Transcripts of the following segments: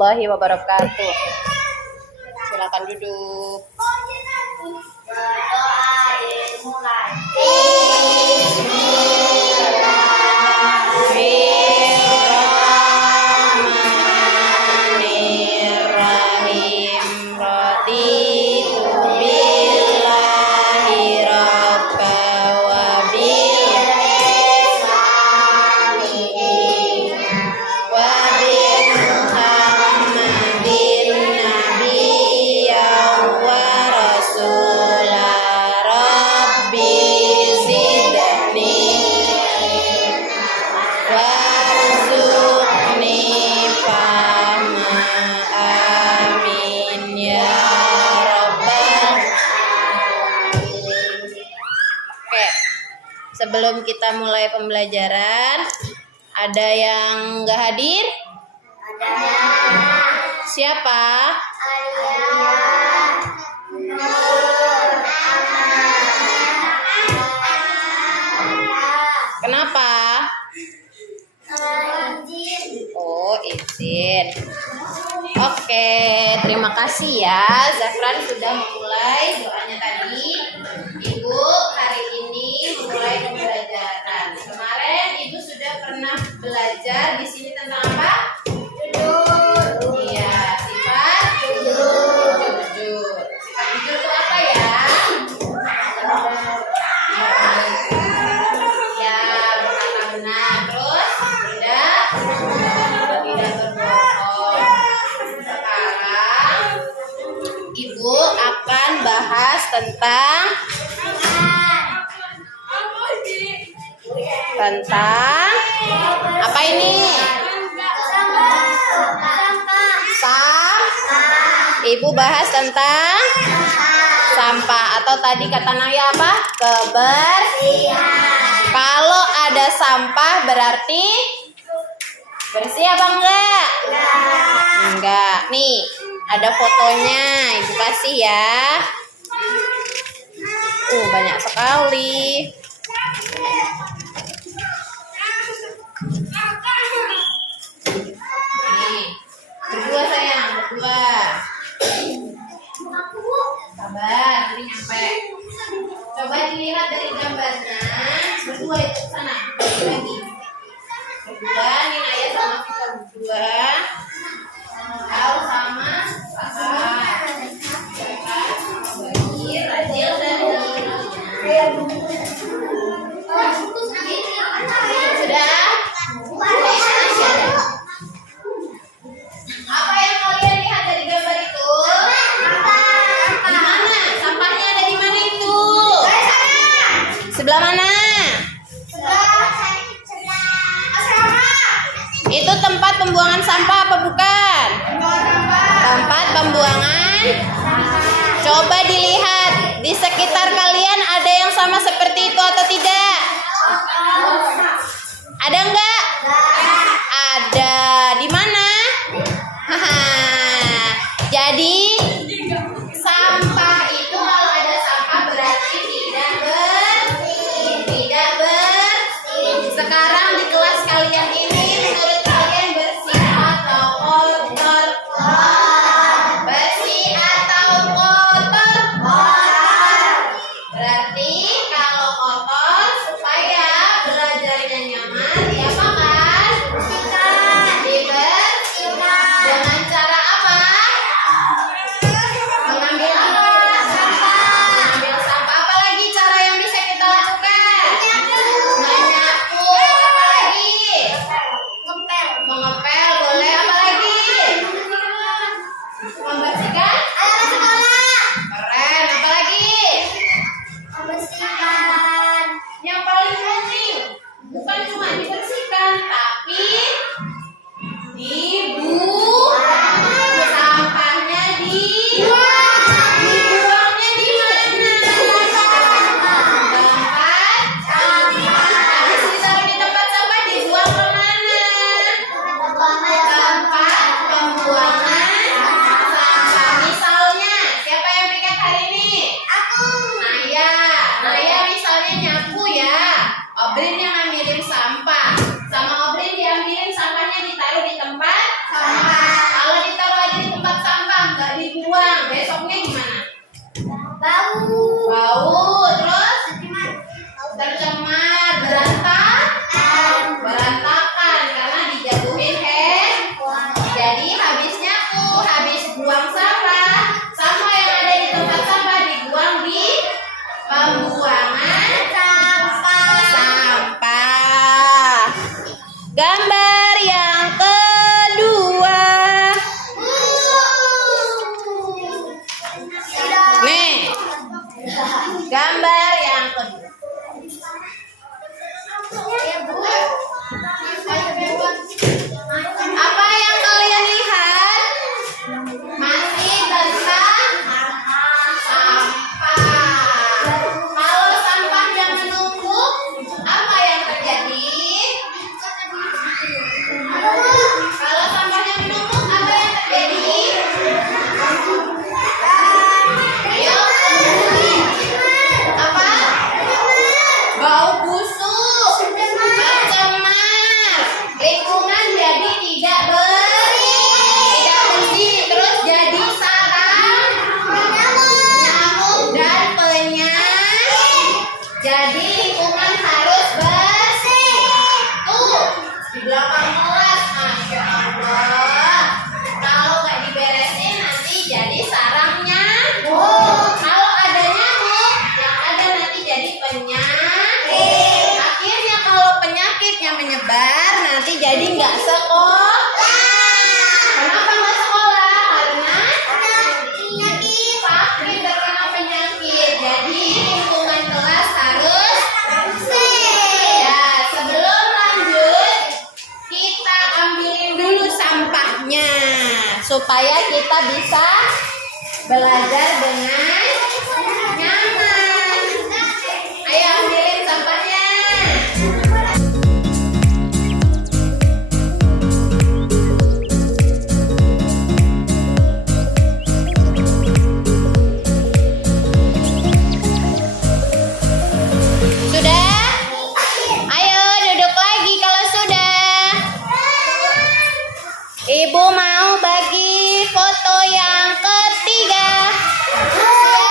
warahmatullahi wabarakatuh. Silakan duduk. Berdoa dimulai. Bismillahirrahmanirrahim. Raditu billahi rabba wa bil wa bi Muhammadin nabiyyan wa rasula. Rabbi zidni warzuqni fahma. Amin ya rabbal. Oke, sebelum kita mulai pembelajaran, ada yang nggak hadir? Siapa? Kenapa? Oh, izin. Oke, terima kasih ya. Zafran sudah memulai doanya tadi. Ibu hari ini memulai pembelajaran. Kemarin Ibu sudah pernah belajar di sini tentang apa? Iya, sifat jujur. Sifat jujur itu apa ya? Ya, berkata benar. Terus tidak berbohong. Sekarang Ibu akan bahas tentang apa ini? Ibu bahas tentang sampah, atau tadi kata Naya apa? Kebersihan. Kalau ada sampah berarti bersih apa enggak? Enggak. Nih, ada fotonya. Ibu kasih ya. Banyak sekali. Nih, berdua sayang, berdua. Sabar, nanti nyampe. Coba dilihat dari gambarnya. Berdua itu sana, lagi. Berdua, nih Naya sama Vika berdua. Kau sama Kakak. Kakak sama Bagi, Rajil dan Sudah? Apa yang kalian lihat dari gambar itu? Di mana? Sampahnya ada di mana itu? Sebelah mana? Itu tempat pembuangan sampah apa bukan? Tempat pembuangan. Coba dilihat di sekitar kalian ada yang sama seperti itu atau tidak? Ada enggak? Ada. Di mana? Jadi sampah itu kalau ada sampah berarti tidak bersih. Sekarang di kelas kalian ini menurut kalian bersih atau kotor? Bersih atau kotor? Berarti kalau kotor supaya belajarnya nyaman, diapakan? Dibersihkan. Dengan cara apa? Mengambil apa? Mengambil sampah. Apa lagi cara yang bisa kita lakukan? Menyapu. Apa lagi? Mengepel boleh. Apa lagi? Membersihkan. Keren. Apa lagi? Yang paling penting bukan cuma dibersihkan, tapi dibuang. Sampahnya dibuangnya di mana? Tempat sampah. Habis ditaruh di tempat sampah dibuang ke mana? Tempat pembuangan sampah. Misalnya, siapa yang pegang hari ini? Naya misalnya nyapu ya. Obrin yang ngambilin sampah. Sama Obrin diambilin sampahnya ditaruh di tempat sampah. Kalau di Bau, terus tercemar, berantakan karena dijatuhin jadi habisnya habis buang sampah yang ada di tempat sampah dibuang di pembuangan sampah. Gambar yang kedua. Nih, gambar yang kedua. Apa yang kalian lihat? Masih tentang sampah. Kalau sampahnya menumpuk, apa yang terjadi? Kalau sampahnya menumpuk, apa yang terjadi? Ayo. Apa? Bau busuk, tercemar, lingkungan jadi tidak bersih, terus jadi sarang nyamuk dan penyakit. Jadi lingkungan harus bersih. Tuh di belakang kelas, masya Allah. Kalau nggak diberesin nanti jadi sarang nyamuk. Kalau ada nyamuk, yang ada nanti jadi penyakit. Akhirnya kalau penyakitnya menyebar, nanti jadi nggak sekolah. Kenapa nggak sekolah? Karena sakit terkena penyakit. Jadi lingkungan kelas harus bersih. Ya, sebelum lanjut, kita ambilin dulu sampahnya supaya kita bisa belajar dengan nyaman. Ayo ambilin sampahnya. Sudah? Ayo duduk lagi kalau sudah. Ibu mau bagi foto yang ketiga. Siap?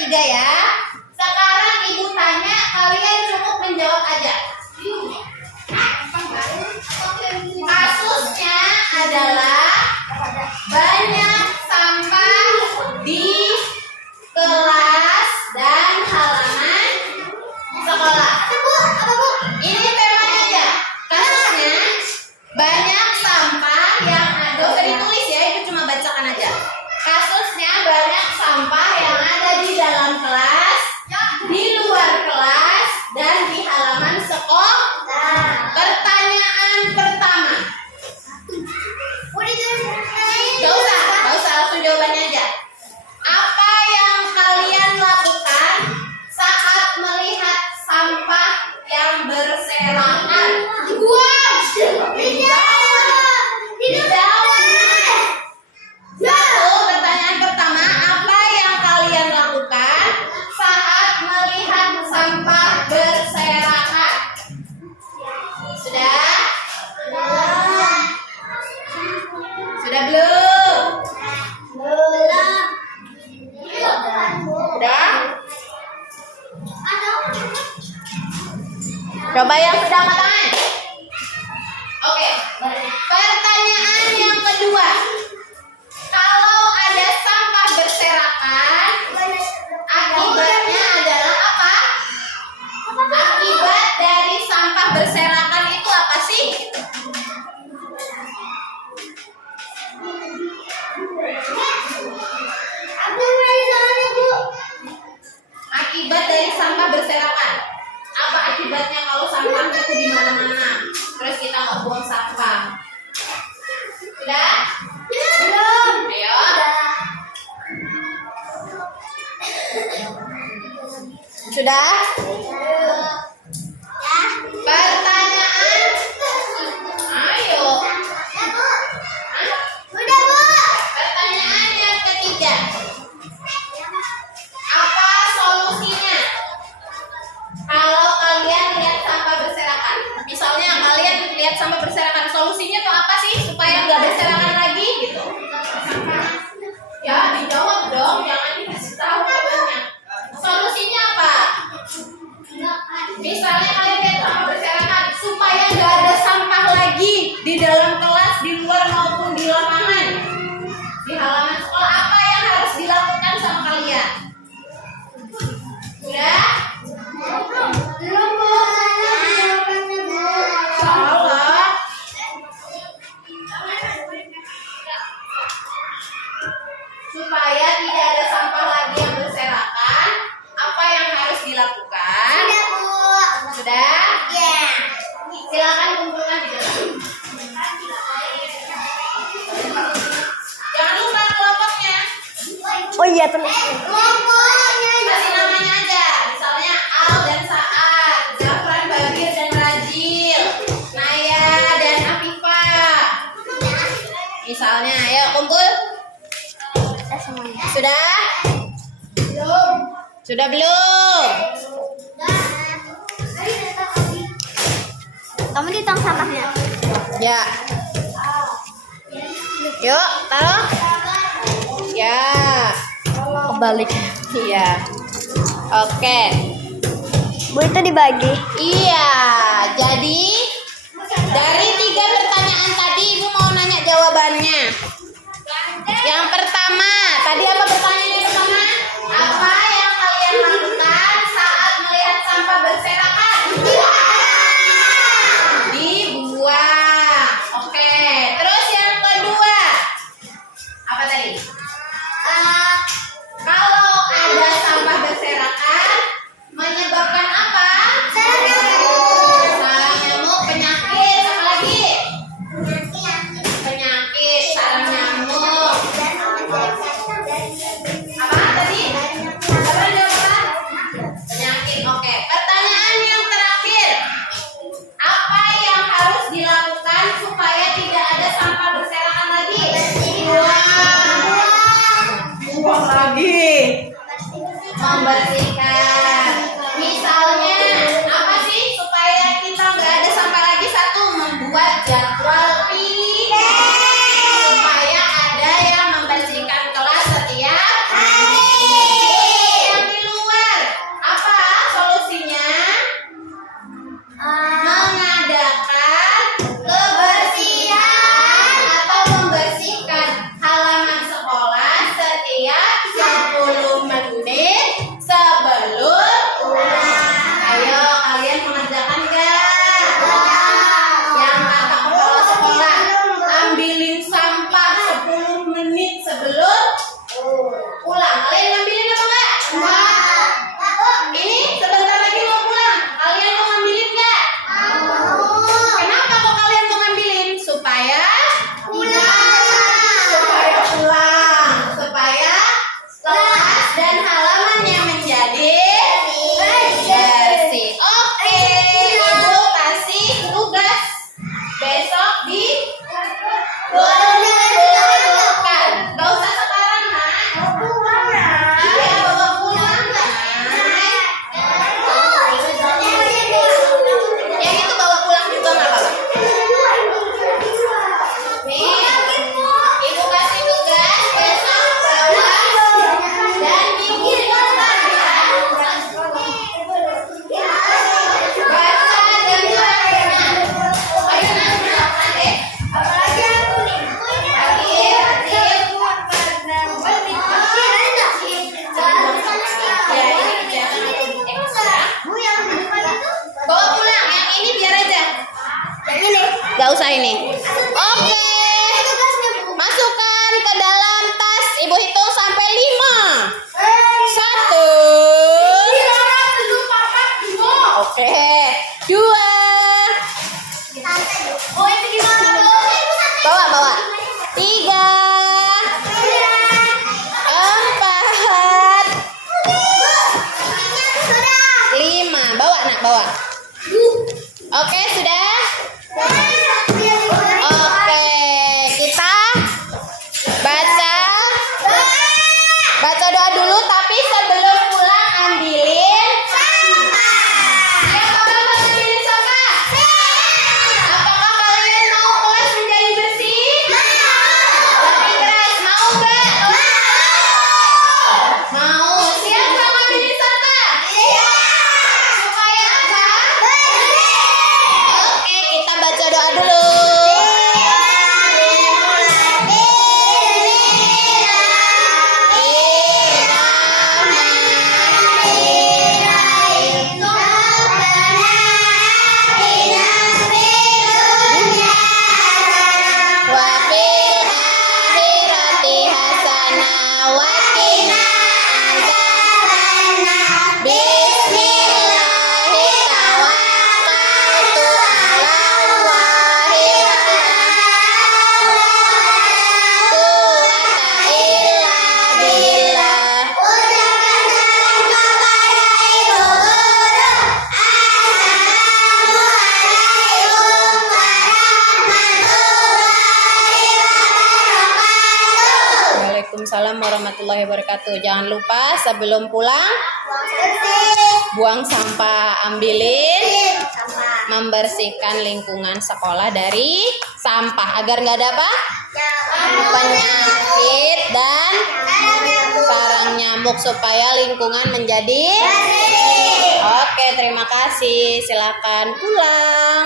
bertiga ya. Sekarang ibu tanya, kalian cukup menjawab aja. Kasusnya adalah banyak sampah di kelas dan halaman sekolah. Ini temanya aja. Kasusnya banyak sampah yang ada. Usah ditulis ya, itu cuma bacakan aja. Kasusnya banyak sampah yang ada di dalam kelas, di luar kelas, dan di halaman sekolah. Pertanyaan pertama. Gak usah langsung jawabannya aja. Apa yang kalian lakukan saat melihat sampah yang berserakan? Satu, pertanyaan pertama, apa yang kalian lakukan saat melihat sampah berserakan? Sudah? Sudah belum? Sudah? Coba yang sudah angkat tangan. Oke. Pertanyaan yang kedua. Kalau ada sampah berserakan, akibatnya adalah apa? Akibat dari sampah berserakan itu apa sih? Akibat dari sampah berserakan. Apa akibatnya kalau sampah itu di mana-mana? Terus kita nggak buang sampah. Sudah? Belum. Ayo. Sudah? Pertanyaan. Ayo. Pertanyaan yang ketiga. Apa solusinya? Kalau kalian lihat sampah berserakan, misalnya kalian lihat sampah berserakan, solusinya tuh apa sih supaya nggak berserakan lagi gitu? Ya dijawab dong, jangan dikasih tahu jawabannya. Solusinya apa? Misalnya kalian lihat sampah berserakan, supaya nggak ada sampah lagi di dalam kelas, di luar maupun di lapangan, di halaman sekolah, apa yang harus dilakukan sama kalian? Sudah? Belum. Salah. Supaya tidak ada sampah lagi yang berserakan, apa yang harus dilakukan? Sudah? Ya. Silakan kumpulkan di dalam. Jangan lupa kelompoknya. Oh iya, teman. Kasih namanya aja. Misalnya Al dan Saad, Zafran, Bagir dan Rajil, Naya dan Afifa. Misalnya, ayo kumpul. Sudah? Belum. Sudah belum? Kamu di tong sampahnya. Ya. Yuk, taruh. Ya. Kebalik. Iya. Oke. Bu, itu dibagi. Iya. Jadi dari 3 pertanyaan tadi Ibu mau nanya jawabannya. Yang pertama, tadi apa pertanyaannya pertama? Apa yang kalian lakukan saat melihat sampah berserakan? Dibuang. Oke. Terus yang kedua, apa tadi? Kalau ada sampah berserakan, menyebabkan apa? Sarang nyamuk, penyakit, apa lagi? Penyakit, sarang nyamuk. Apa tadi? Apa jawaban? Penyakit. Oke. Pertanyaan yang terakhir. Apa yang harus dilakukan supaya tidak ada sampah berserakan lagi? Buang lagi. Membersihkan. Misalnya apa sih supaya kita nggak ada sampah lagi? Satu, membuat jadwal supaya ada yang membersihkan kelas setiap hari. Yang susah ini. Oke. Masukkan ke dalam tas. Ibu hitung sampai 5. 1. Oke. 2. Bawa. 3. 4. 5. Bawa. Oke, sudah? Oke, kita baca doa dulu, tapi sebelum pulang ambilin sampah. Siapa mau ambilin sampah? Apakah kalian mau kelas menjadi bersih? Lebih keras, mau nggak? Mau. Siap mau ambilin sampah? Supaya apa? Oke, kita baca doa dulu. Waalaikumsalam warahmatullahi wabarakatuh. Jangan lupa sebelum pulang buang sampah, ambilin, membersihkan lingkungan sekolah dari sampah agar nggak ada apa? Penyakit dan sarang nyamuk supaya lingkungan menjadi Oke, terima kasih. Silakan pulang.